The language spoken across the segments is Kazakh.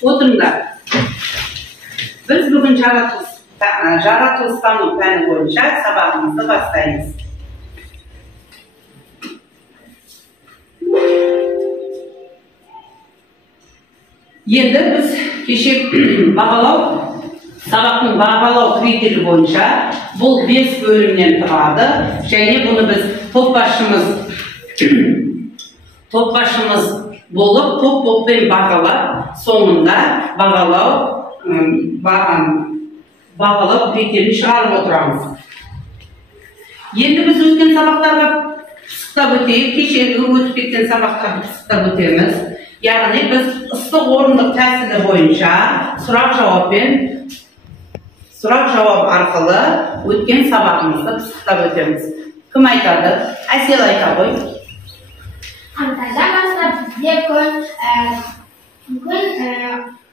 Отырыңдар. Biz бүгін жаратылыстану пәні бойынша сабағымызды бастаймыз. Енді біз кеше сабақтың бағалау критерийі бойынша бұл 5 бөлімнен тұрады. Және бұны біз топбашымыз болып, топ-топпен бағалап, соңында бағалау критерийін шығарып отырамыз. Енді біз өткен сабақтарға пысықтап өтейік, кешегі өтіп кеткен сабақтарды пысықтап өтеміз. Яғни біз ыстық орындық тәсілі бойынша сұрақ-жауап арқылы өткен сабағымызды пысықтап өтеміз. Кім айтады? Әсел айта ғой. Қаңтардан бастап бізде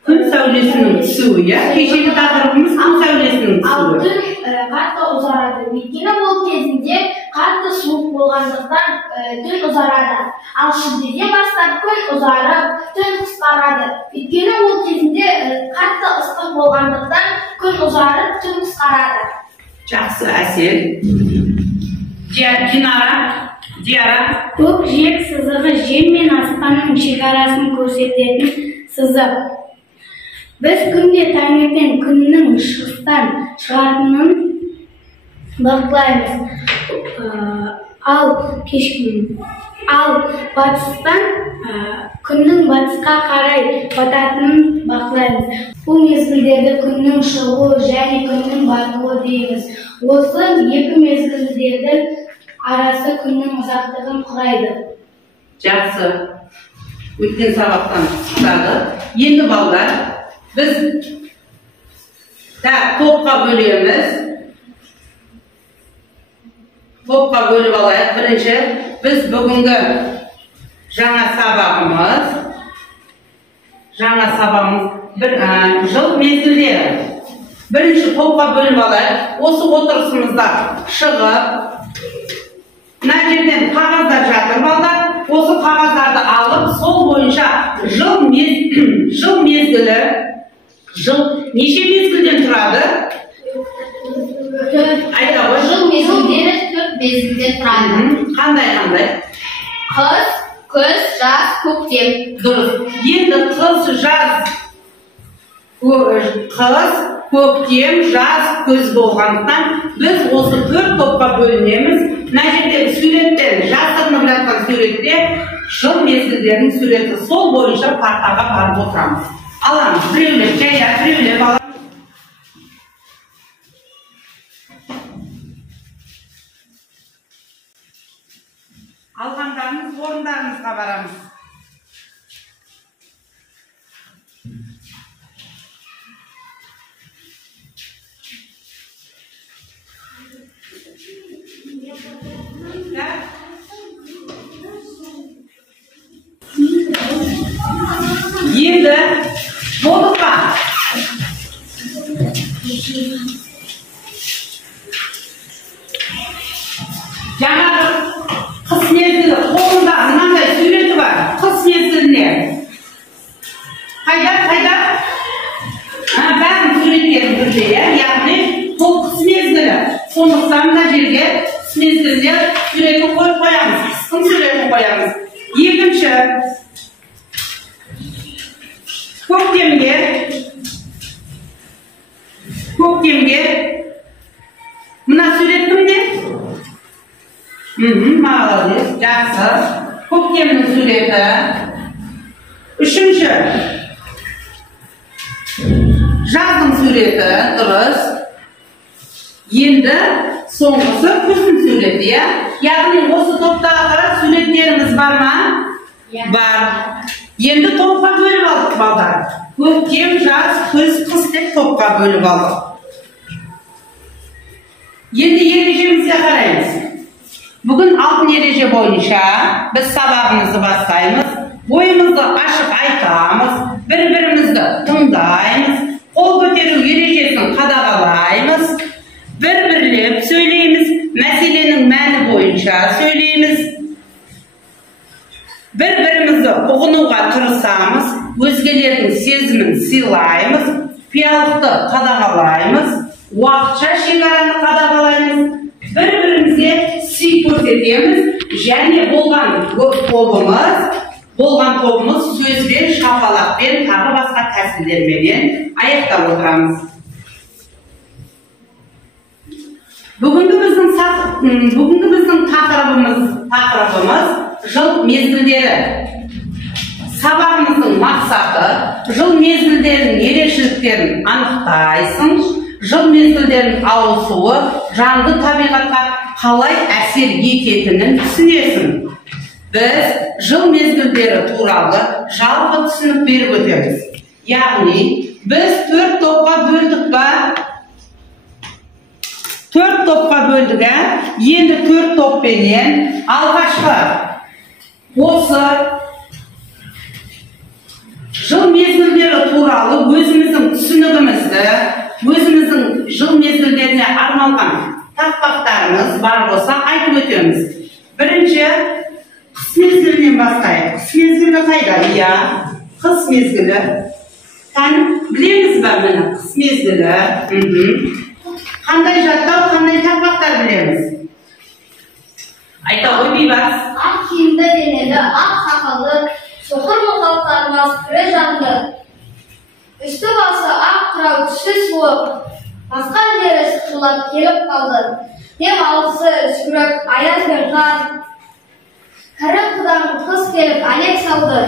күн сәулесінің түсуі, кешегі тақырыбымыз күн сәулесінің түсуі. Ал түн қатты ұзарады. Өйткені ол кезінде қатты суық болғандықтан түн ұзарады. Ал шілдеден бастап күн ұзарып, түн қысқарады. Өйткені ол кезінде қатты ыстық болғандықтан күн ұзарып, түн қысқарады. Жақсы, Әсел. Диара. Көк жер сызығы жер мен аспанның шекарасын көрсететін сызық. Біз күнде таңертең күннің шығыстан шығатынын бақылаймыз. Ал батыстан күннің батысқа қарай бататынын бақылаймыз. Бұл мезгілдерді күннің шығуы және күннің батуы дейміз. Осы екі мезгілдердің арасы күннің ұзақтығын құрайды. Жақсы. Өткен сабақтан шықты. Енді балдар, біз топқа бөлеміз. Топқа бөліп алайық. Бірінші, біз бүгінгі жаңа сабағымыз жыл мезгілдері. Бірінші топқа бөліп алайық. Осы отырысымызда шығып, мына жерден қағаздар жатыр балдар. Осы қағаздарды алып, сол бойынша жыл мезгілі, неше мезгілден тұрады? Айта ғой. Жыл мезгілдері 4 мезгілден тұрады. Қандай? Қыс, күз, жаз, көктем. Дұрыс. Енді қыс, көктем, жаз, күз болғандықтан біз осы 4 топқа бөлінеміз. Мына жерде суреттен, жасырынып жатқан суретте жыл мезгілдерінің суреті. Сол бойынша партаға барып отырамыз. Аламыз. Біреулер жайда, біреулер аламыз. Алғандарыңыз орындарыңызға барамыз. Енді болдық па? Жаңағы қыс мезгілі қолында мынандай суреті бар. Қыс мезгіліне. Қайда? Бәрін суреттерін бірде, яғни бұл қыс мезгілі. Сондықтан мына жерге қыс мезгіліне суретін қойып қоямыз. Қыстың суретін қоямыз. Екінші, көктемге мына сурет кімде? Молодец, жақсы. Көктемнің суреті. Үшінші, жаздың суреті, дұрыс. Енді соңғысы күздің суреті, яғни осы топтағы суреттеріміз бар ма? Бар. Енді топқа бөліп алдық балдар. Көктем, жаз, күз, қыс деп топқа бөліп алдық. Енді ережемізге қараймыз. Бүгін алтын ереже бойынша біз сабағымызды бастаймыз. Ойымызды ашып айтамыз, бір-бірімізді тыңдаймыз, қол көтеру ережесін қадағалаймыз, бір-бірлеп сөйлейміз, мәселенің мәні бойынша сөйлейміз. Бір-бірімізді ұғынуға тырысамыз, өз бір-бірлердің сезімін сыйлаймыз, құпиялықты қадағалаймыз, уақытша шекараны қадағалаймыз, бір-бірімізге сый көрсетеміз, және болған тобымыз сөзбен, шапалақпен, тағы басқа тәсілдермен аяқтап отырамыз. Бүгінгі біздің тақырыбымыз жыл мезгілдері. Сабағымыздың мақсаты жыл мезгілдерінің ерекшеліктерін анықтайсың, жыл мезгілдерінің ауысуы жанды табиғатқа қалай әсер ететінін түсінесің. Біз жыл мезгілдері туралы жалпы түсінік беріп өтеміз. Яғни, біз 4 топқа бөлдік па? 4 топқа бөлдік, енді 4 топпенен алғашқы осы жыл мезгілдері туралы өзіміздің түсінігімізді, өзіміздің жыл мезгілдеріне арналған тақпақтарымыз бар болса айтып өтеміз. Бірінші, қыс мезгілінен бастайық. Қыс мезгілі қайда? Иә, қыс мезгілі. Білеміз ба мені? Қыс мезгілі. Қандай жаттау, қандай тақпақтар білеміз? Айта ғой Бейбас. Ақ киімді денелі, ақ сақалды, соқыр мұқалтармас күре жанды. Үсті басы ақ қырау түсі суық, басқан жері сықырлап келіп қалды. Дем алысы үскірік, аяз бен қар. Кәрі құдан қыз келіп әлек салды.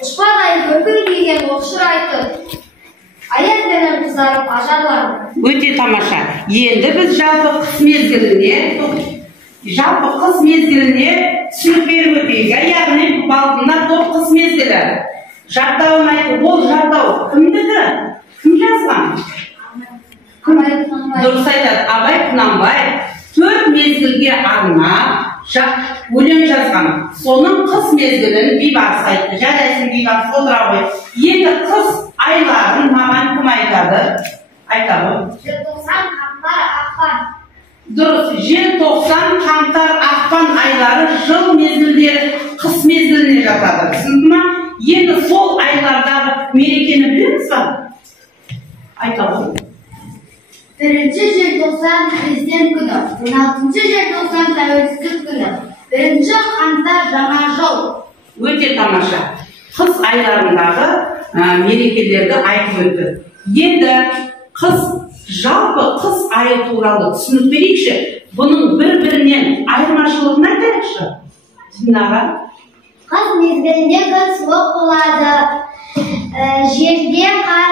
Ұшпадай көркін киген оқшыр айтып, аяз бенен қызарып ажарланды. Өте тамаша. Енді біз жалпы қыс мезгіліне түсінік беріп өтейік. Яғни мына топ қыс мезгілі. Жаттауын айтып, ол жаттау кімдікі? Кім жазған? Дұрыс айтады, Абай Құнанбай 4 мезгілге арнап өлең жазған. Соның қыс мезгілін Бейбарыс айтты. Жарайсың Бейбарыс, отыра ғой. Енді қыс айларын маған кім айтады? Айтады. Желтоқсан, қаңтар, ақпан. Дұрыс, желтоқсан, қаңтар, ақпан айлары жыл мезгілдері қыс мезгіліне жатады. Түсінді ма? Енді сол айлардағы мерекені білеміз ба? Айтады. 1-ші желтоқсан президент күні, 16-ші желтоқсан тәуелсіздік күні, 1-ші қаңтар жаңа жыл. Өте тамаша. Қыс айларындағы мерекелерді айтып өтті. Енді жалпы қыс айы туралы түсінік берейікші. Бұның бір-бірінен айырмашылығын айтайықшы. Динаға. Қыс мезгілінде күн суық болады. Жерде қар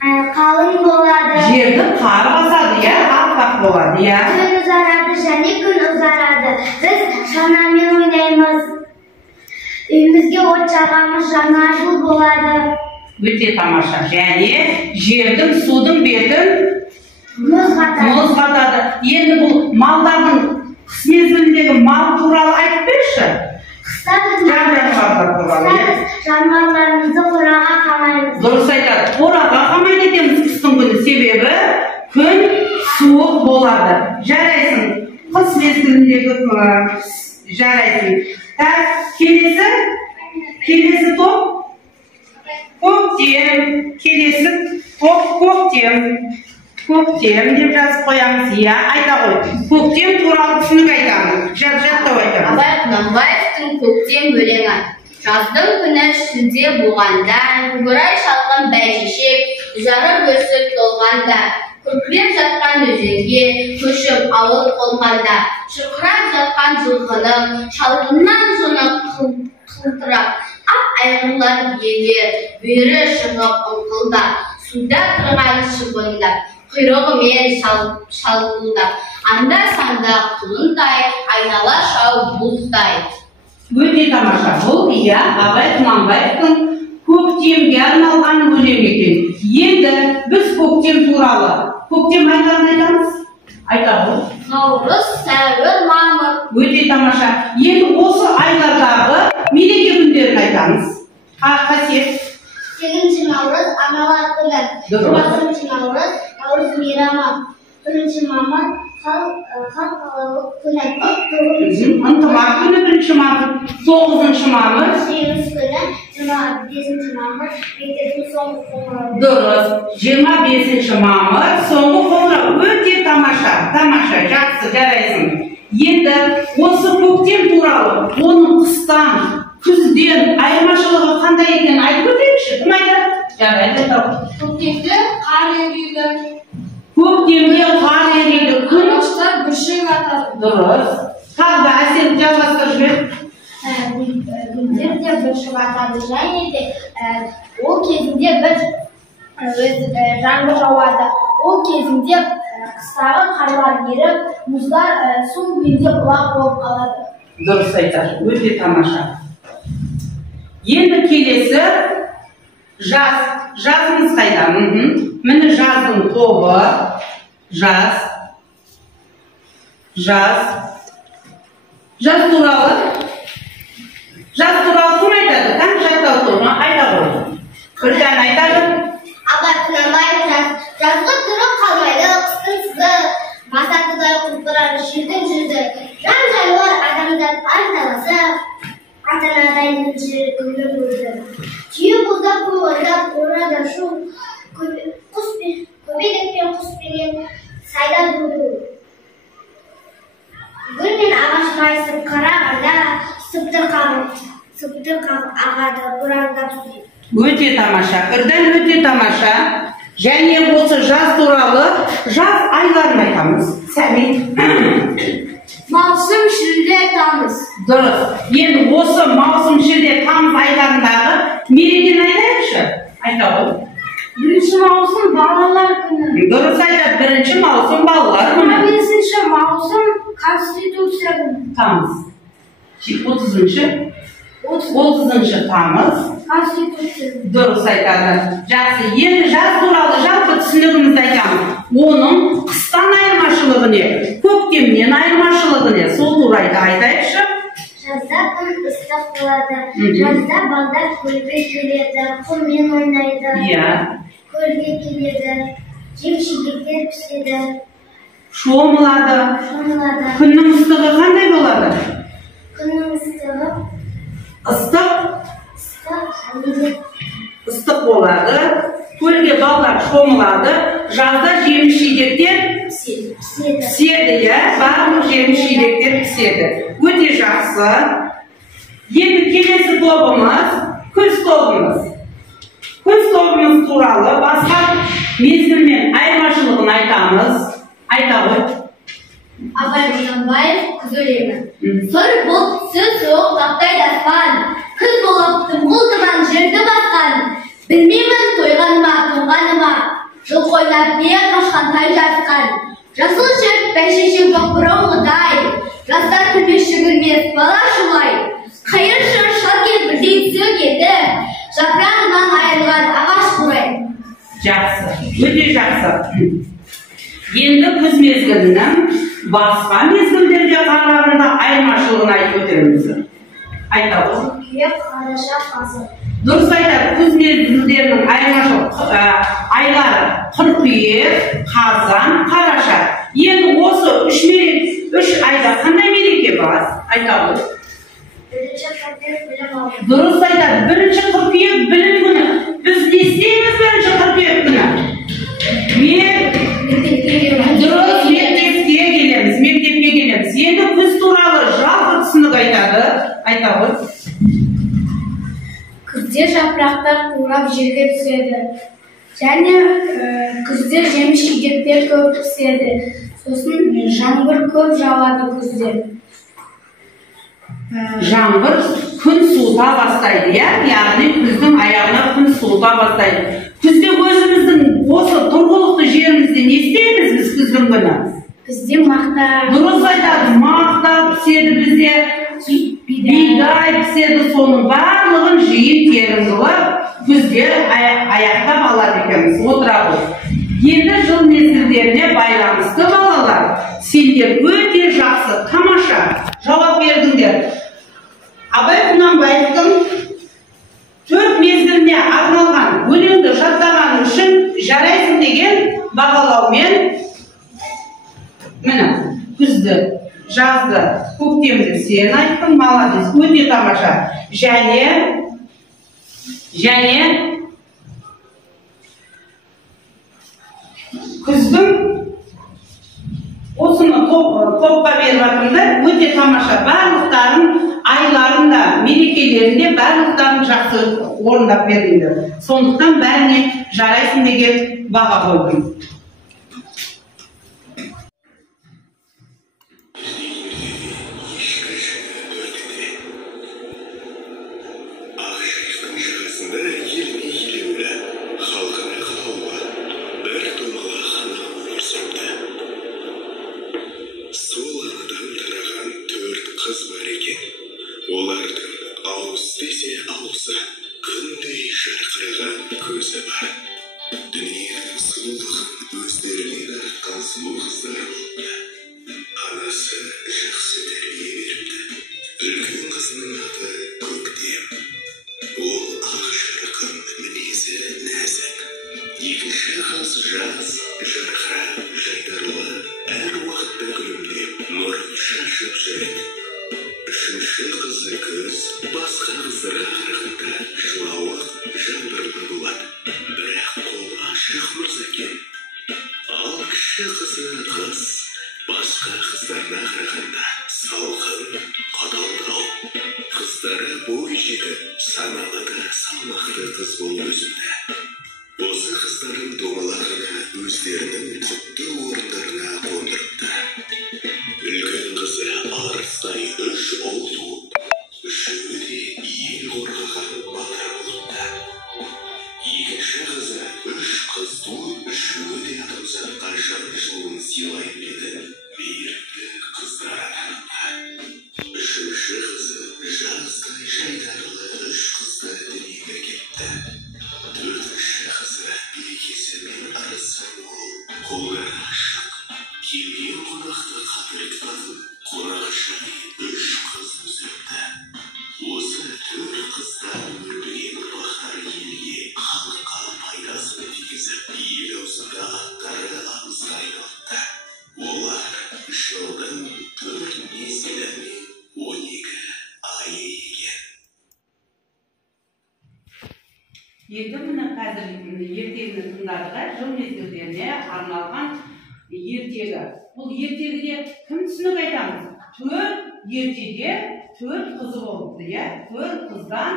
қалың болады. Жерді қар басады, аппақ болады. Күн ұзарады және күн ұзарады. Біз шанамен ойнаймыз. Үйімізге от жағамыз, жаңа жыл болады. Өте тамаша. Және жердің, судың бетін мұз қатады. Енді бұл малдардың қыс мезгіліндегі мал туралы айтып берші. Қыста біз жануарларымызды қораға қамаймыз. Дұрыс айтады. Қораға қамайды етеміз қыстың күні. Себебі күн суық болады. Жарайсың. Қыс мезгіліндегі жарайсың. Келесі топ көктем. Келесі топ көктем. Көктем деп жазып қоямыз. Айта ғой. Көктем туралы түсінік айтамыз. Жаттау айтамыз. Абай Құнанбаевтың көктем өлеңі. Жаздың күні шілде болғанда, көкорай шалған бәйшешек, жарық өсіп толғанда, күркіреп жатқан өзенге, көшіп ауыл қонғанда, шырқырап жатқан жылқының, шалғыннан жонып қылтырап, ақ айғырлар биеге, бүйірі шығып ыңқылдап, суда тұрған шыбындап, құйрығымен шалпылдап, анда-санда құлындай, айнала шау бұлттай. Өте тамаша. Бұл Абай Құнанбаевтың көктемге арналған өлең екен. Енді біз көктем туралы. Көктем айларын айтамыз. Айтады. Наурыз, сәуір, мамыр. Өте тамаша. Енді осы айлардағы мереке күндерін айтамыз. Қасиет. 8-ші наурыз аналар күні. 9-ші наурыз наурыз мейрамы. 1-ші мамыр Халықаралық күн айтып ынтымақ күні 1 мамыр, 9 мамыр. жеңіс күні 25 мамыр, мектептің соңғы қоңырауы. Дұрыс. 25 мамыр, соңғы қоңырау. Өте тамаша, жақсы, жарайсың. Енді осы көктем туралы, оның қыстан, күзден айырмашылығы қандай екенін айтып өтейікші. Кім айтады? Жарайды, Көктемде қар ериді. Көктемде қар ериді, күн Ағаштар бүршік атады. дұрыс. Тағы да әсем жалғастырып жібер. Гүлдер де бүршік атады. Және де ол кезінде жаңбыр жауады. Ол кезінде қыстағы қарлар еріп, мұздар су күйінде бұлақ болып қалады. Дұрыс айтады, өте тамаша. Енді келесі жазымыз қайда? Міне жаздың тобы. Жаз туралы кім айтады? Таң жаттау туралы айта ғой. Күлтен айтады. Абай Құнанбаев жазғы түрі қалмайды, қыстың сызы басатыдай құлпырар жердің жүзі. Жан-жайлар адамдар арталасып, ата-анадай жүрек көңіл көзі. Түйе боздап қойғанда қорада шу, көбелек пен құспенен сайда тұрды. Гүл мен ағаш майысып қарағанда сыптыр қағып ағады, бұраңдап сүйеді. Өте тамаша, үрден өте тамаша. Және осы жаз туралы жаз айларын айтамыз. Сәбит. Маусым, шілде, тамыз. Дұрыс. Енді осы маусым, шілде, тамыз айларындағы мерекені айтайықшы. Айта ғой. 1 маусым балалар күні. Дұрыс айтады, 1 маусым балалар күні. 15 маусым Конституция күні. Тамыз. 30 тамыз. Конституция. Дұрыс айтады. Жақсы. Енді жаз туралы жалпы түсінігімізді айтамыз. Оның қыстан айырмашылығы не? Көктемнен айырмашылығы не? Сол турайды айтайықшы. Жазда күн ыстық болады. Жазда балдар көлге келеді, құммен ойнайды. Көлге келеді, жемшеліктер піседі. Шомылады. Күннің ыстығы қандай болады? Күннің ыстығы ыстық болады. Көлге балалар шомылады. Жазда жеміс-жидектер піседі. Барлық жеміс-жидектер піседі. Өте жақсы. Енді келесі тобымыз күз тобымыз. Күз тобымыз туралы басқа мезгілмен айырмашылығын айтамыз. Айта ғой. Абай Құнанбаев күз өлеңі. Сұр бұлтсы суық қаптайды аспан, күз болып тұмғыл-тұман жерді басқан. Білмеймін тойғаныма, тоңғаныма, жыл қойнап бер қашқан тай жасқан. Жасыл жер бәйшешек жоқ бұрынғыдай, жастар күлмес жүгірмес бала шулай. Қайыр шыр шалкен бірдей сөк еді, жапырағынан айырылған ағаш қурай. Жақсы, өте жақсы. Енді күз мезгілінің басқа мезгілдерде қарағанда айырмашылығын айтып өтеміз. Айта ғой. Қыркүйек, қараша, қазан. Дұрыс айтады. Күз мезгілдерінің айырмашылығы айлары қыркүйек, қазан, қараша. Енді осы 3 айда қандай мереке бар? Айта ғой. 1 қыркүйек білім алу. Дұрыс айтады. 1 қыркүйек білім күні. Біз не істейміз 1 қыркүйек күні? Дұрыс, мектепке келеміз. Енді күз туралы жалпы түсінік айтады. Айта ғой. Күзде жапырақтар қурап жерге түседі. Және күзде жеміс-жидектер көп піседі. Сосын жаңбыр көп жауады күзде. Жаңбыр күн суыта бастайды, яғни күздің аяғына күн суыта бастайды. Күзде өзіміздің осы тұрғылықты жерімізде не істейміз біз күздің күні? Бізде мақта. Дұрыс айтады, мақта піседі бізде, бидай піседі, соның барлығын жиын терін жылып, күзде аяқтап алады екенбіз, отыра ғой. Енді жыл мезгілдеріне байланысты балалар, сендер өте жақсы, тамаша жауап бердіңдер. Абай Құнанбаевтың 4 мезгіліне арналған өлеңді жаттаған үшін жарайсың деген бағалаумен міне жазды. Көктемді сен айттың, молодец, өте тамаша. Және күздің осыны топқа беріп жатырмын, өте тамаша. Барлықтарын айларында, мерекелерінде барлықтарын жақсы орындап бердіңдер. Сондықтан бәріне жарайсың деген баға қойдым. Олардың ауыз десе ауызы, күндей жарқыраған көзі бар. Дүниенің сұлулығын өздеріне дарытқан сұлу қыздар болыпты. Анасы жақсы тәрбие беріпті. Үлкен қызының аты Көктем. Ол ақ жарқын, мінезі нәзік. Екінші қыз Жаз, жарқырап, жайдарлы, әр уақытта күлімдеп, нұрын шашып жүреді. Үшінші қызы Күз, басқа қыздарға қарағанда жылауық, жаңбырлы болады. Бірақ қолы ашық мырза екен. Ал кіші қызы Қыз, басқа қыздарға қарағанда салқын, қаталдау. Қыздары бой жетіп, саналы да салмақты қыз болып өсіпті. Осы қыздардың домалағына өздерінің құтты орындарына қондырыпты. Үлкен қызы Арыстай 3 ұл туып, үшеуі де ел қорғаған батыр болыпты. Екінші қызы 3 қыз туып, үшеуі де адамзатқа жан жылуын сыйлай білетін мейірімді қыздар атаныпты. Үшінші қызы Жаздай жайдарлы 3 қызды дүниеге әкеліпті. Төртінші қызы Берекесі мен Арысы мол, қолдары ашық, келген қонақты қадірлеп алып, қонақжай 3 қыз өсіріпті. Осы 4 қыздан өрбіген ұрпақтары елге, халыққа пайдасын тигізіп, ел аузында аттары аңызға айналыпты. Олар жылдың 4 мезгілі мен 12 айы екен. Енді міне қазір ертегіні тыңдадық, жыл мезгілдеріне арналған ертегі. Бұл ертегіде кім түсінік айтамыз? 4 ертеде 4 қызы болыпты, 4 қыздан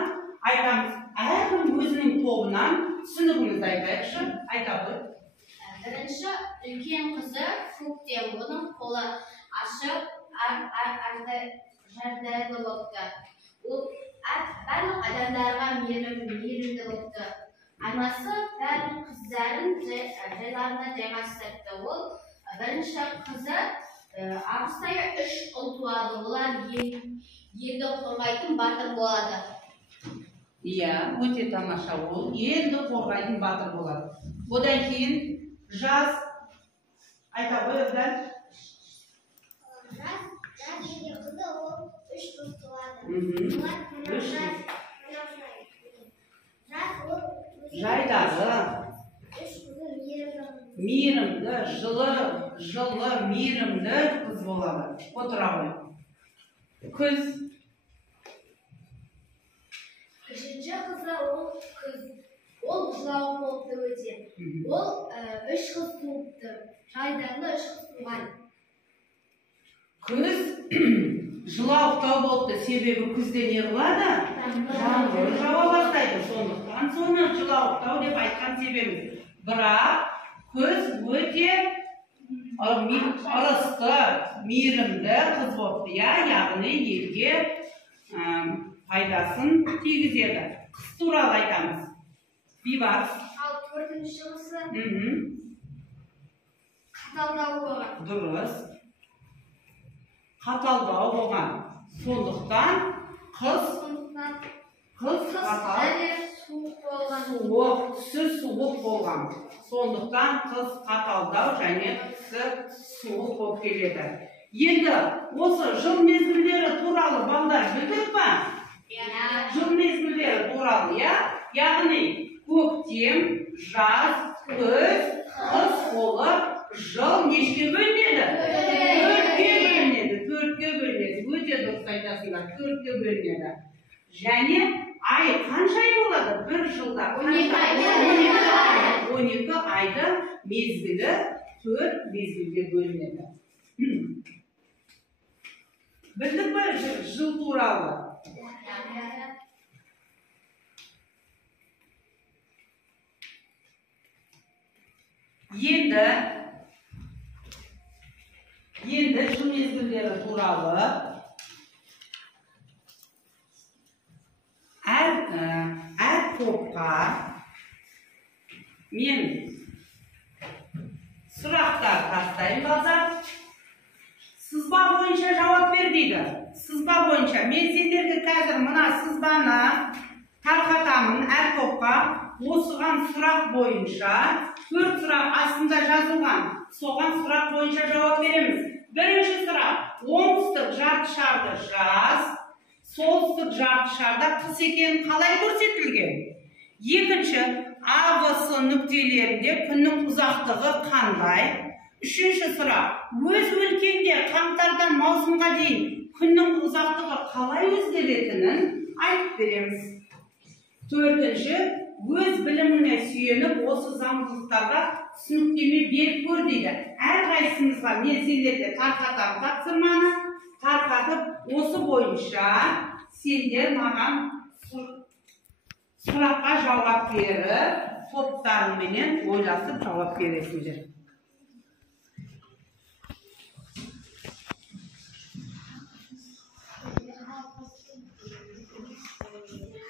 айтамыз. Әркім өзінің тобынан түсінігімізді айтайықшы, айта ғой. Бірінші үлкен қызы Көктем, оның қолы ашық, жайдарлы болыпты. Ол барлық адамдарға мейірімді болыпты. Анасы барлық қыздарын жайларына жайғастырыпты. Ол бірінші қызы Арыстай 3 ұл туады. Олар елді қорғайтын батыр болады. Иә, өте тамаша. Ол елді қорғайтын батыр болады. Одан кейін Жаз айта ғой, Özden. Жаз деген қызы ол 3 қыз туады. Жайдарлы, мейірімді, жылы, мейірімді қыз болады. Отыра ғой. Күз. Үшінші қызы ол Күз. Ол жылауық болыпты өте. Ол 3 қыз туыпты. Жайдарлы 3 қыз туған. Күз жылауықтау болыпты. Себебі күзде не қылады? Жаңбыр жауа бастайды. Сондықтан соны жылауықтау деп айтқан себебіміз. Бірақ күз өте ырысты, мейірімді қыз болыпты. Яғни елге пайдасын тигізеді. Қыз туралы айтамыз. Бейбарыс. Ал 4-ші қызы қаталдау болған. Дұрыс. Қаталдау болған. Сондықтан қыз қатал, түсі суық болған. Сондықтан қыз қаталдау және түсі суық болып келеді. Енді осы жыл мезгілдері туралы балдар білдік па? Жыл мезгілдері туралы, яғни көктем, жаз, күз, қыс болып, жыл нешке бөлінеді? 4-ке бөлінеді. 4'ke bölünеді. Өте дұрыс айтасыңдар, 4'ke бөлінеді. Және ай қанша ай болады? Bir жылда 12 ай. 12 айды мезгілі 4 мезгілге бөлінеді. Білдік бі жыл туралы? Енді жыл мезгілдері туралы әр топқа мен сұрақтар тастаймын балдар. Сызба бойынша жауап бер дейді. Сызба бойынша мен сендерге қазір мына сызбаны тарқатамын әр топқа. Осыған сұрақ бойынша 4 сұрақ астында жазылған. Соған сұрақ бойынша жауап береміз. Бірінші сұрақ: оңтүстік жарты шарды жаз, солтүстік жарты шарда қыс екені қалай көрсетілген? Екінші: А, В, С нүктелерінде күннің ұзақтығы қандай? Үшінші сұрақ: өз өлкеңде қаңтардан маусымға дейін күннің ұзақтығы қалай өзгеретінін айтып береміз. Төртінші: өз біліміне сүйеніп осы заңдылықтарға түсініктеме беріп көр дейді. Әрқайсымызға мен сендерге тарқатам тапсырманы, тарқатып осы бойынша сендер маған сұраққа жауап беріп, топтарыңменен ойласып жауап бересіңдер.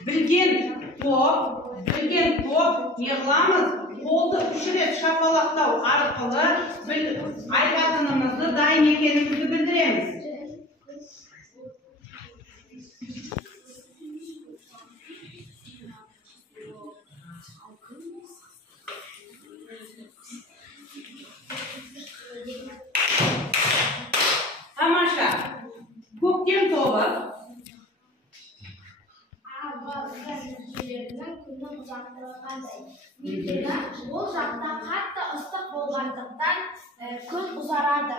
Білген топ неғыламыз? Қолды 3 рет шапалақтау арқылы айтатынымызды дайын екенімізді білдіреміз. Тамаша. Көктем тобы. Күннің ұзақтығы қандай? Өйткені ол жақта қатты ыстық болғандықтан күн ұзарады.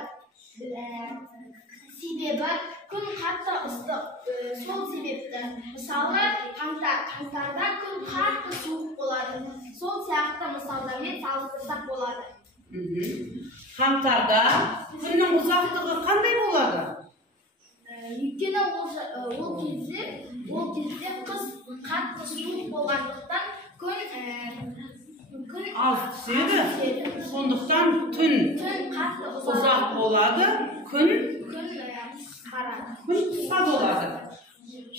Себебі күн қатты ыстық. Сол себепті мысалы қаңтарда күн қатты суық болады. Сол сияқты мысалдармен салыстырсақ болады. Қаңтарда күннің ұзақтығы қандай болады? Өйткені ол кезде қыс қатты суық болғандықтан күн аз түседі. Сондықтан түн қатты ұзақ болады, күн қысқа болады.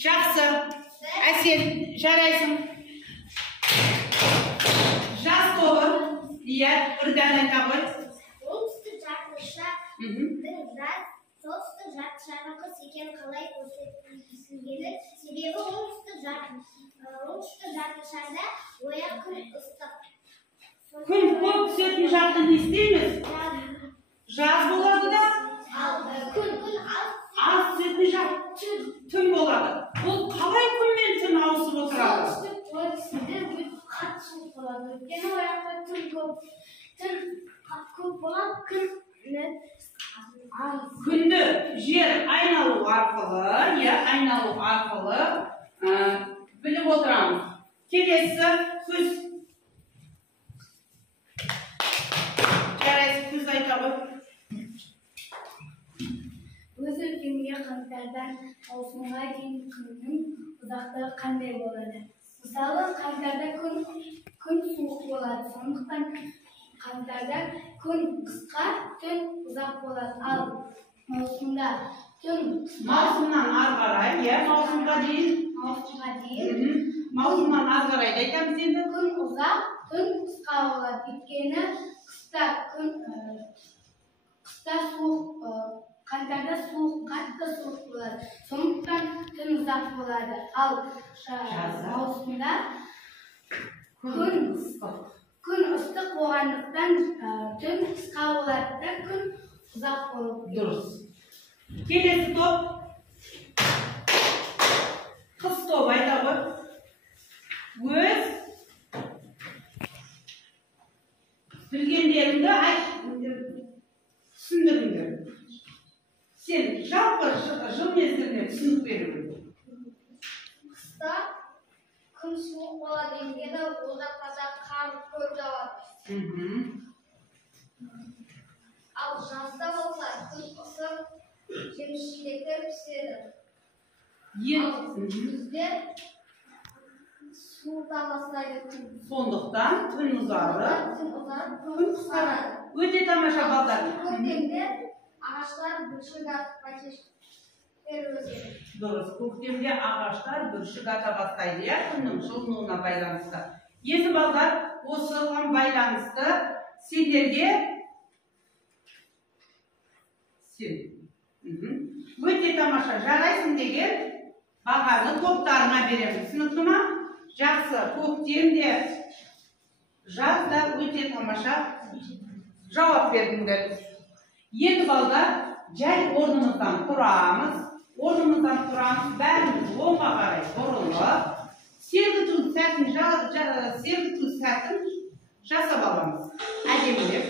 Жақсы. Әсел, жарайсың. Жас тобы. Иә, бірден айта ғой. Оңтүстік жарты шар жаз, солтүстік жарты шарға қыс екені қалай көрсетілгені? Себебі оңтүстік жарты шарда ояқ күн ыстық. Күн көп түсетін жақты не істейміз? Жаз болады да? Күн аз түсетін жақ түн болады. Бұл қалай күн мен түн ауысып отырады? Солтүстік бөлігінде қатты суық болады. Өйткені ояқта түн көп болады, күнді жер айналу арқылы біліп отырамыз. Келесі күз. Жарайсыз, күз айта ғой. Өз өлкемде қаңтардан маусымға дейін күннің ұзақтығы қандай болады? Мысалы, қаңтарда күн суық болады, сондықтан қаңтарда күн қысқа, түн ұзақ болады. Ал маусымда түн Маусымнан ары қарай, маусымға дейін. Маусымнан ары қарай айтамыз енді. Күн ұзақ, түн қысқа болады. Өйткені қыста суық, қаңтарда суық, қатты суық болады. Сондықтан түн ұзақ болады. Ал маусымда күн ыстық болғандықтан түн қысқа болады, күн ұзақ болып. Дұрыс. Келесі топ. Қыс тобы айта ғой. Өз білгендеріңді түсіндіріңдер. Сен жалпы күн суық болады, өйткені ол жақтарда қар көп жауады. Ал жазда болса күн ысып, жеміс-жидектер піседі. Күзде суыта бастайды күн. Сондықтан күн ұзарып, күн қысқарады. Өте тамаша балдар. Көктемде ағаштар бүршік атып өседі. Дұрыс, көктемде ағаштар бүршік ата бастайды, күннің жылынуына байланысты. Енді балдар, осыған байланысты сендерге өте тамаша жарайсың деген бағаны топтарына береміз. Түсінікті ма? Жақсы, көктемде, жазда өте тамаша жауап бердіңдер. Енді балдар, жай орнымыздан тұрамыз, бәріміз оңға қарай бұрылып, сергіту сәтін жасап аламыз. Әдемілеп.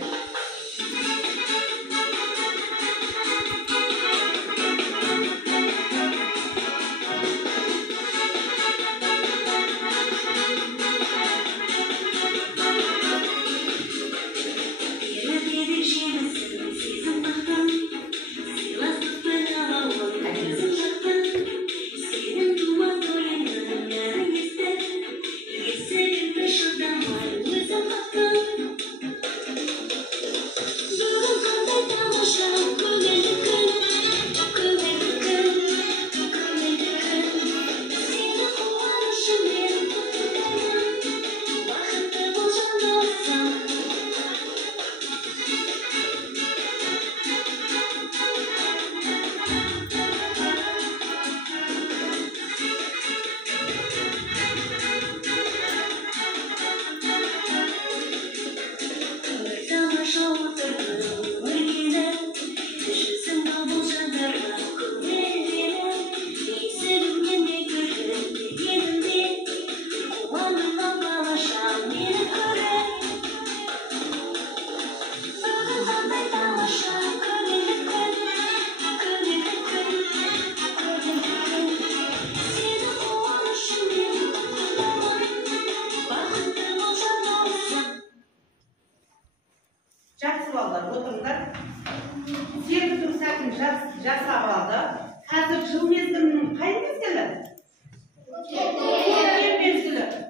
Жасап алды. Қазір жыл мезгілінің қай мезгілі?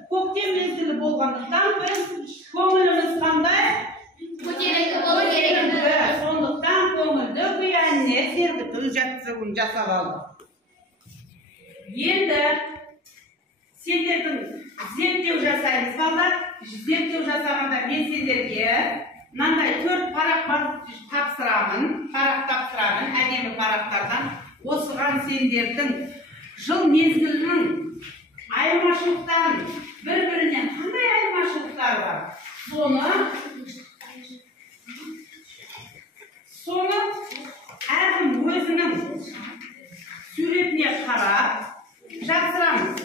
Көктем мезгілі болғандықтан біз көңіліміз қандай? Көтеріңкі болу керек. Сондықтан көңілді көңіліне сергіту жатсығын жасап алды. Енді сендердің зерттеу жасаймыз балдар. Зерттеу жасағанда мен сендерге мынандай 4 парақ тапсырамын, әдемі парақтардан. Осыған сендердің жыл мезгілінің айырмашылықтан бір-бірінен қандай айырмашылықтар бар? Соны әркім өзінің суретіне қарап жақсырамыз.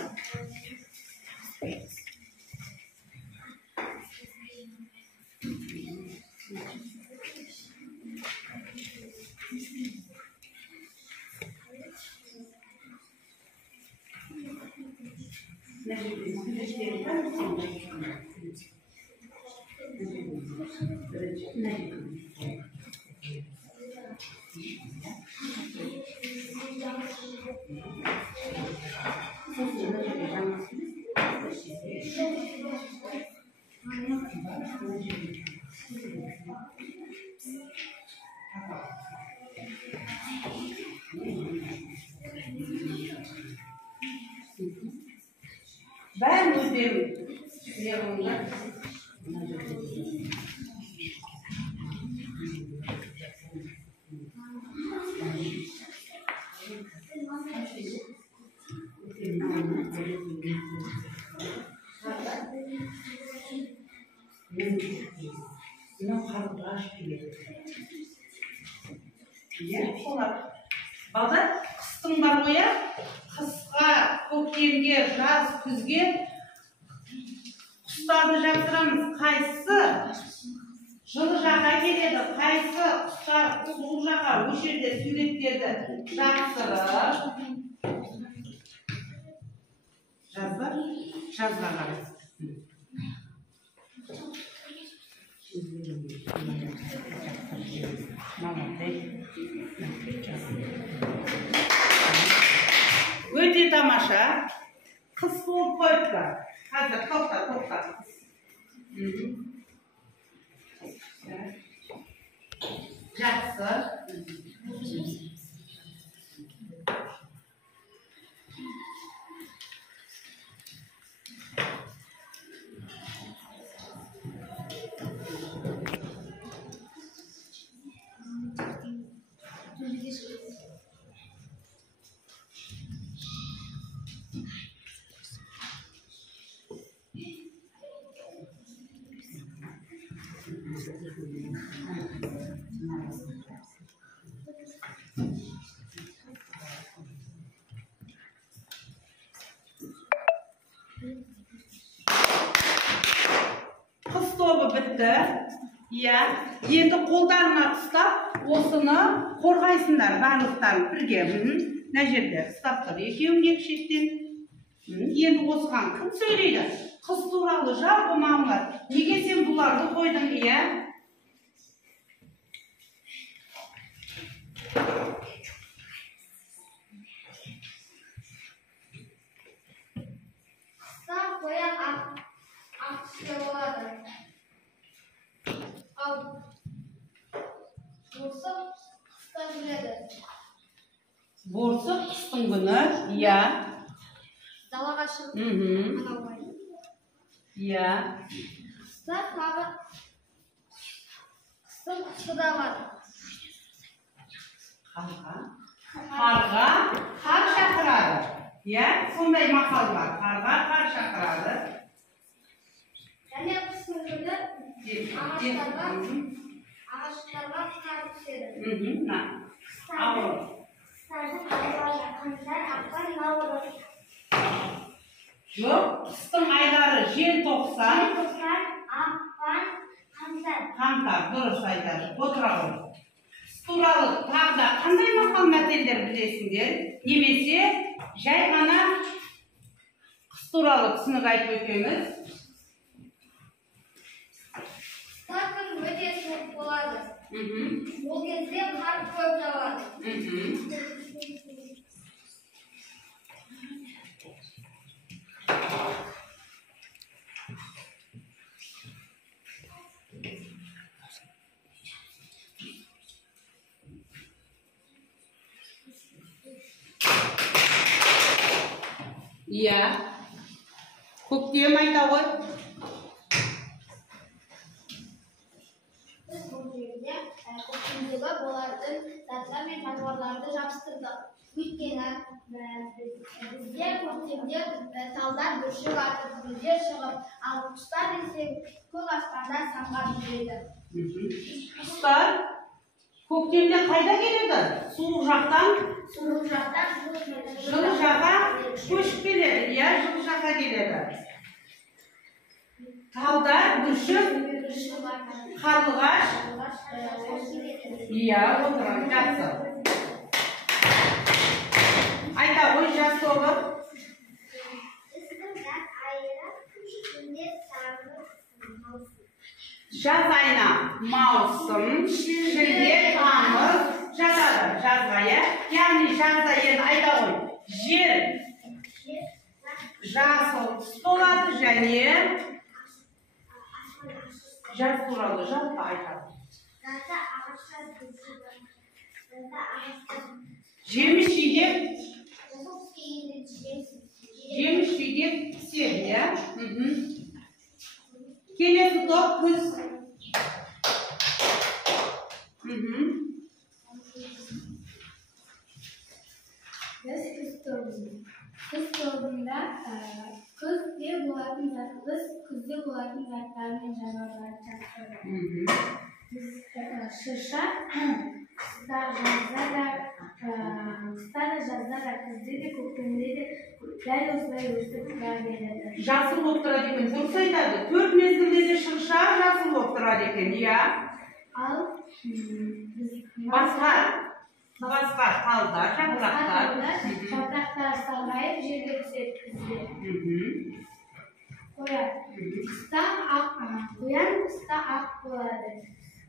Ben ödevim. Балдар, қыстың бар ғой, қысқа, көктемге, жаз, күзге құстарды жатырамыз. Қайсы жылы жаққа келеді, қайсы құстар суық жаққа, осы жерде суреттерді жатырып Жазба. Жазға қарайсың. Өте тамаша. Қыс болып қойыпты. Қазір тоқта. Жақсы. Қыс тобы бітті. Иә, енді қолдарына ұстап, осыны қорғайсыңдар барлықтарын бірге. Мына жерде ұстап тұр. Екеуің екі шеттен. Енді осыған кім сөйлейді? Қыз туралы жалпы мағлұмат. Неге сен бұларды қойдың, иә? Қыста қоян ақ түсте болады. Ал борсық қыста жүреді. Борсық қыстың күні, иә. Далаға шығып, Иә. қыста тағы қыстың қысы да бар. Қарға қар шақырады. Иә, сондай мақал бар. Қарға қар шақырады. Және қыстың күні ағаштарға қар түседі. Қыстардың айлары қаңтар, ақпан, наурыз. Жоқ, қыстың айлары желтоқсан, Ақпан, қаңтар. қаңтар, дұрыс айтады. Отыра ғой. Қыс туралы тағы да қандай мақал мәтелдер білесіңдер? Немесе жай ғана қыс туралы түсінік айтып өтеміз. Қыста күн өте суық болады. Ол кезде қар көп жауады. Иә. Көктем айта ғой. Біз бұл жерде көктемдегі болатын заттар мен жануарларды жабыстырдық. Өйткені бізде көктемде талдар бүршік атып, гүлдер шығып, ал құстар есе көк аспанда самғап жүреді. Құстар көктемде қайда келеді? Суық жақтан Суық жақтан жылы жаққа көшіп келеді. Иә, жылы жаққа келеді. Талдар, бүршік, қарлығаш. Иә, отырам, жақсы. Айта ғой, жас тобы. Жаз айына маусым, шілде, тамыз жатады жазға, иә? Яғни жазда енді айта ғой. Жер жасыл түс болады және жаз туралы жалпы айтады. Жеміс жидек піседі, иә? Келесі топ күз. Біз күз тобымыз. Күз тобында күзде болатын заттар мен жануарларды жақтырдық. Біз шырша қыста жазда да күзде де көктемде де дәл осылай өсіп тұра береді. Жасыл болып тұрады екен, дұрыс айтады. 4 мезгілде де шырша жасыл болып тұрады екен, иә? Ал Басқа Басқа талдар, жапырақтар. Жапырақтар сарғайып жерге түседі күзде. Қоян қыста ақ болады.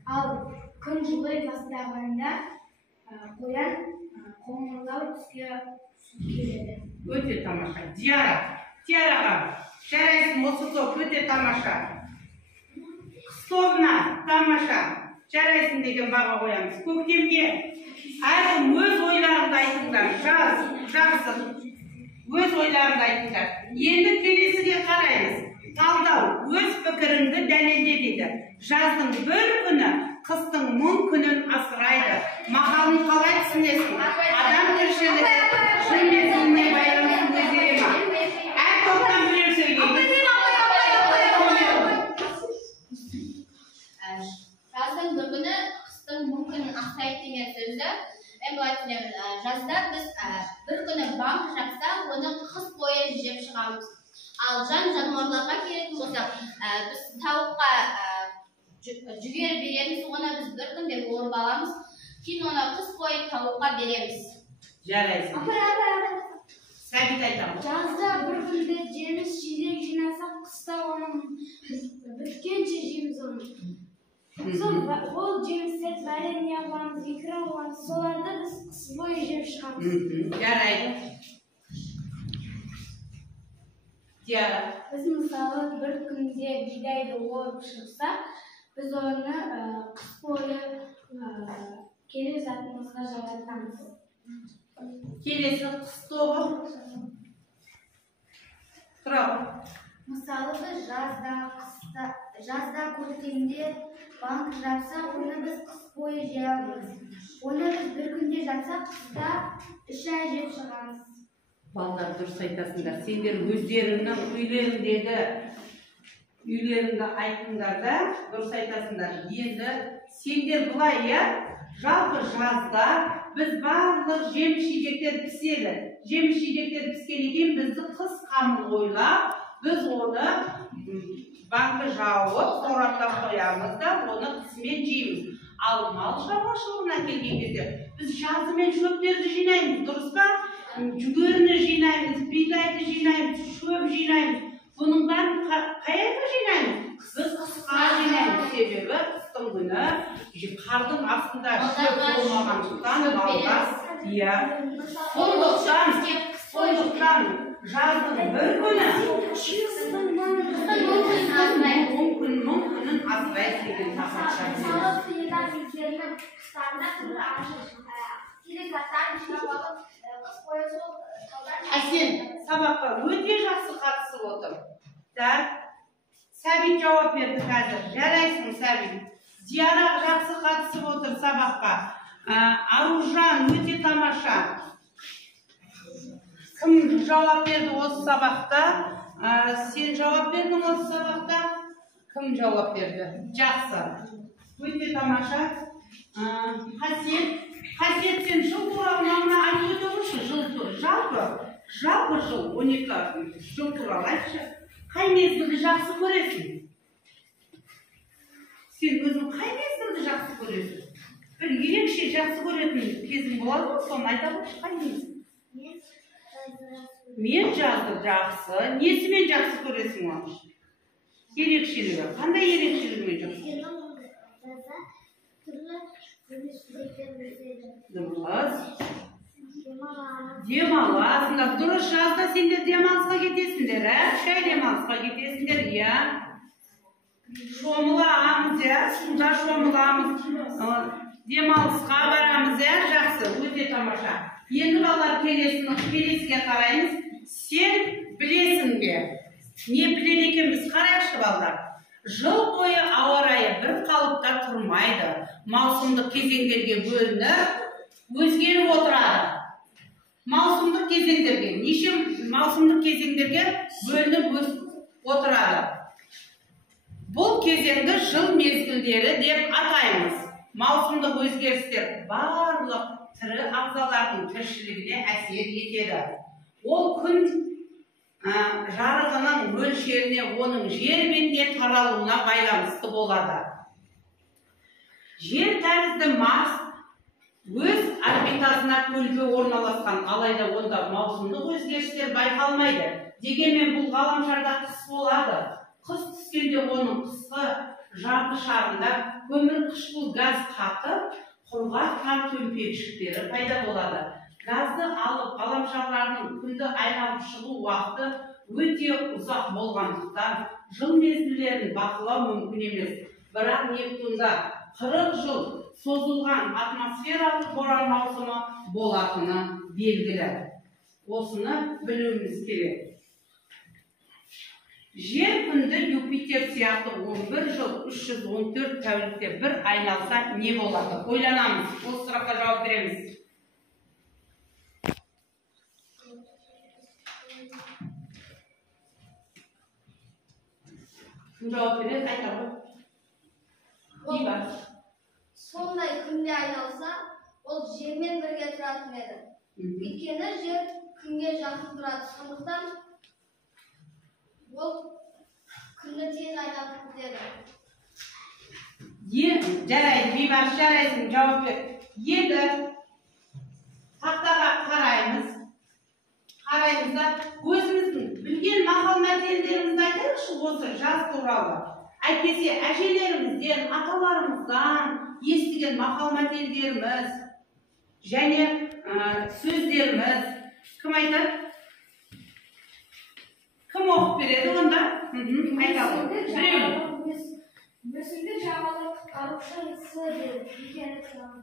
Ал күн жылай бастағанда қоян қоңырлау түске келеді. Өте тамаша. Диараға жарайсың, осы топ өте тамаша. Қыстобына тамаша жарайсың деген баға қоямыз. Көктемге әркім өз ойларыңды айтыңдар. Жақсы. Өз ойларыңды айтыңдар. Енді келесіге қараймыз. Талдау, өз пікіріңді дәлелде дейді. Жаздың бір күні қыстың 1000 күнін асырайды. Мақалын қалай түсінесің? Адам тіршілігі жыл мезгіліне байланысты өзгере ма? Әр топтан біреу сөйлейді. Жаздың бір күні қыстың 1000 күнін асырайды деген сөзді мен былай түсінемін. Жазда біз бір күні банк жапсақ, оны қыс бойы жеп шығамыз. Ал жануарларға келетін болсақ, біз тауыққа жүгері береміз, оны біз бір күнде орып аламыз, кейін оны қыс бойы тауыққа береміз. Жарайсың. Сәбит айтамын. Жазда бір күнде жеміс жидек жинасақ, қыста оның біткенше жейміз оны. Ол жемістер варенье аламыз, икра аламыз, соларды біз қыс бойы жеп шығамыз. Жарайды. Диара. Біз мысалы бір күнде бидайды орып шықсақ, біз оны қыс бойы келе затымызға жаратамыз. Келесі қыс тобы. Тұрау. Мысалы біз жазда көктемде банк жапсақ, оны біз қыс бойы жейміз. Оны біз бір күнде жапсақ, қыста 3 ай жеп шығамыз. Балдар дұрыс айтасыңдар. Сендер өздеріңнің үйлеріңді айтыңдар да, дұрыс айтасыңдар. Енді сендер бұлай, жалпы жазда біз барлық жеміс-жидектер піседі. Жеміс-жидектер піскеннен кейін бізді қыс қамын ойлап, біз оны банкы жауып, қораптап қоямыз да, оны қысымен жейміз. Ал мал шаруашылығына келген кезде біз жазымен шөптерді жинаймыз, дұрыс па? Жүгеріні жинаймыз, бидайды жинаймыз, шөп жинаймыз. Бұның бәрін қайда жинаймыз? Біз қысқа жинаймыз. Себебі қыстың күні қардың астында шөп болмағандықтан малдар, сондықтан жаздың бір күні 10 күнін асырайық деген тақырыпқа Әсен, сабаққа өте жақсы қатысып отыр. Сәбит жауап берді қазір. Жарайсың, Сәбит. Диара жақсы қатысып отыр сабаққа. Аружан өте тамаша. Кім жауап берді осы сабақта? Сен жауап бердің осы сабақта? Кім жауап берді? Жақсы. Өте тамаша. Қасиет, сен жыл туралы маңына айтып өтіңізші. Жалпы жыл 12 жыл туралы айтшы. Қай мезгілді жақсы көресің? Сен өзің қай мезгілді жақсы көресің? Бір ерекше жақсы көретін кезің болады ма? Соны айта қойшы, қай мезгіл? Мен жазды жақсы. Несімен жақсы көресің оны? Ерекшелігі. Қандай ерекшелігімен жақсы? Дұрыс. Демаласыңдар. Дұрыс, жазда сендер демалысқа кетесіңдер, шай демалысқа кетесіңдер, шомыламыз, суда шомыламыз, демалысқа барамыз, жақсы, өте тамаша. Енді балалар келесіге қараймыз. Сен білесің бе? Не білер екенбіз? Қарайықшы балалар. Жыл бойы ауа райы бір қалыпта тұрмайды. Маусымдық кезеңдерге бөлініп, өзгеріп отырады. Маусымдық кезеңдерге, неше маусымдық кезеңдерге бөлініп отырады. Бұл кезеңді жыл мезгілдері деп атаймыз. Маусымдық өзгерістер барлық тірі ағзалардың тіршілігіне әсер етеді. Ол күн жарығының мөлшеріне, оның жер бетіне таралуына байланысты болады. Жер тәрізді Марс өз орбитасына көлге орналасқан, алайда онда маусымдық өзгерістер байқалмайды. Дегенмен бұл ғаламшарда қыс болады. Қыс түскенде оның қысқы жарты шарында көмір қышқыл газ қатып, құрғақ қар төмпешіктері пайда болады. Газды алып ғаламшарлардың күнді айналып шығу уақыты өте ұзақ болғандықтан жыл мезгілдерін бақылау мүмкін емес. Бірақ Нептунда 40 жыл созылған атмосфералық боран маусымы болатыны белгілі. Осыны білуіміз керек. Жер күнді Юпитер сияқты 11 жыл 314 тәулікте бір айналса не болады? Ойланамыз. Осы сұраққа жауап береміз. Кім жауап береді? Айта ғой. Сондай күнде айналса, ол жермен бірге тұратын еді. Өйткені жер күнге жақын тұрады. Сондықтан ол күнді тез айналып кетеді. Жарайды, Бейбарыс, жарайсың, жауап бер. Енді тақтаға қараймыз да өзіміздің білген мақал-мәтелдерімізді айтайықшы осы жаз туралы. Әйтпесе әжелерімізден, аталарымыздан естіген мақал-мәтелдеріміз және сөздеріміз кім айтады? Кім оқып береді онда? Айталым. Өсімдік жағалау құтқарушысы деп бекер айтылған.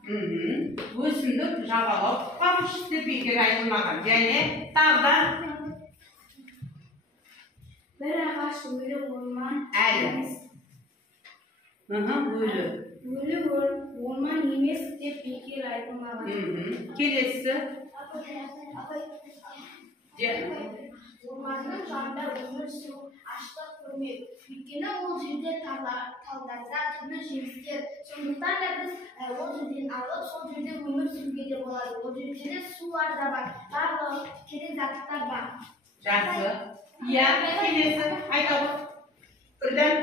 Өсімдік жағалау құтқарушысы деп бекер айтылмаған. Және тағы бір ағаш өлі орман. Әлі. Өлі орман емес деп бекер айтылмаған. Келесі. Орманның жанында өмір сүру аштық көрмек. Өйткені ол жерде талдарда түрлі жемістер. Сондықтан да біз ол жерден алып, сол жерде өмір сүруге де болады. Ол жерде де сулар да бар, барлығы керек заттар бар. Жақсы. Иә, келесі. Айта ғой. Үрден.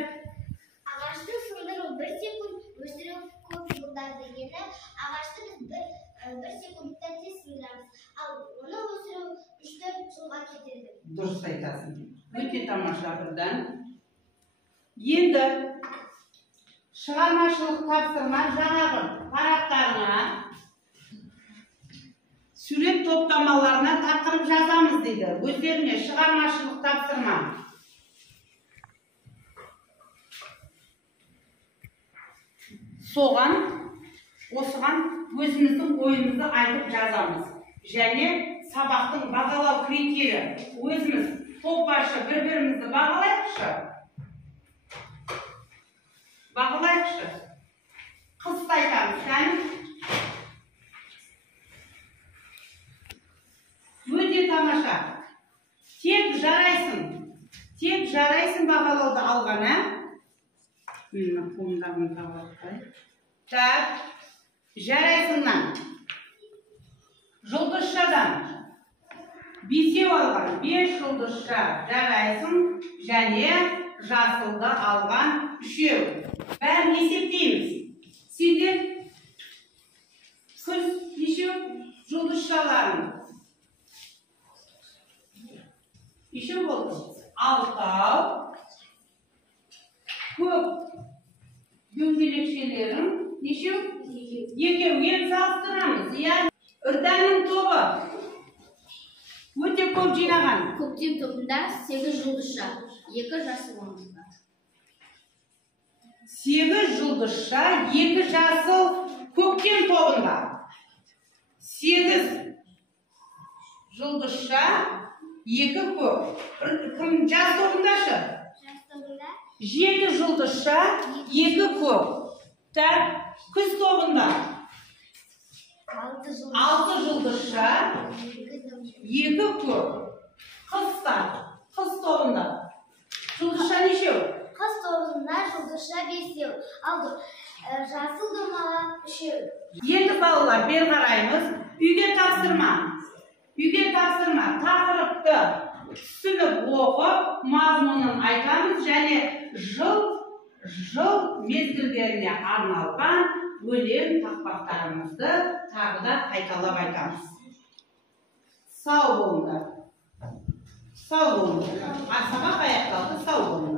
Ағашты сындыру 1 секунд, өсіру көп жылдар дегені, ағашты біз 1 секундта тез сындырамыз, ал оны өсіру 3-4 жылға кетеді. Дұрыс айтасың. Өте тамаша бірден. Енді шығармашылық тапсырма жаңағы парақтарына сурет топтамаларына тақырып жазамыз дейді. Өздеріне шығармашылық тапсырма. Осыған өзіміздің ойымызды айтып жазамыз. Және сабақтың бағалау критериі. Өзіміз топ başı бір-бірімізді бағалайықшы. Қысқа айтамыз. Өте тамаша. Тек жарайсың бағалауды алғана. Так, жарайсыңнан. Жұлдызшадан 5 алған, 5 жұлдызша жарайсың және жасылды алған 3. Бәрін есептейміз. Сендер сіз неше жұлдызшаларын? 5 болды. 6. Көп дөңгелекшелерін неше? 2. Салыстырамыз. Үрдәннің тобы өте көп жинаған. Көктем тобында 8 жұлдызша, 2 жасыл оңызда. 8 жұлдызша, 2 жасыл көктем тобында. 8 жұлдызша, 2 көк. Кім жаз тобындашы? Жаз тобында 7 жұлдызша, 2 көк. Так, күз тобында 6 жұлдызша, 2 көк. Қыз тобында жұлдызша нешеу? қыз тобында жұлдызша 5, ал жасыл домала 3. Енді балалар, бер қараймыз. Үйге тапсырма. Тақырыпты түсініп оқып, мазмұнын айтамыз және жыл мезгілдеріне арналған өлең тақпақтарымызды тағы да қайталап айтамыз. Сау болыңдар. Сау болыңдар. Сабақ аяқталды, сау болыңдар.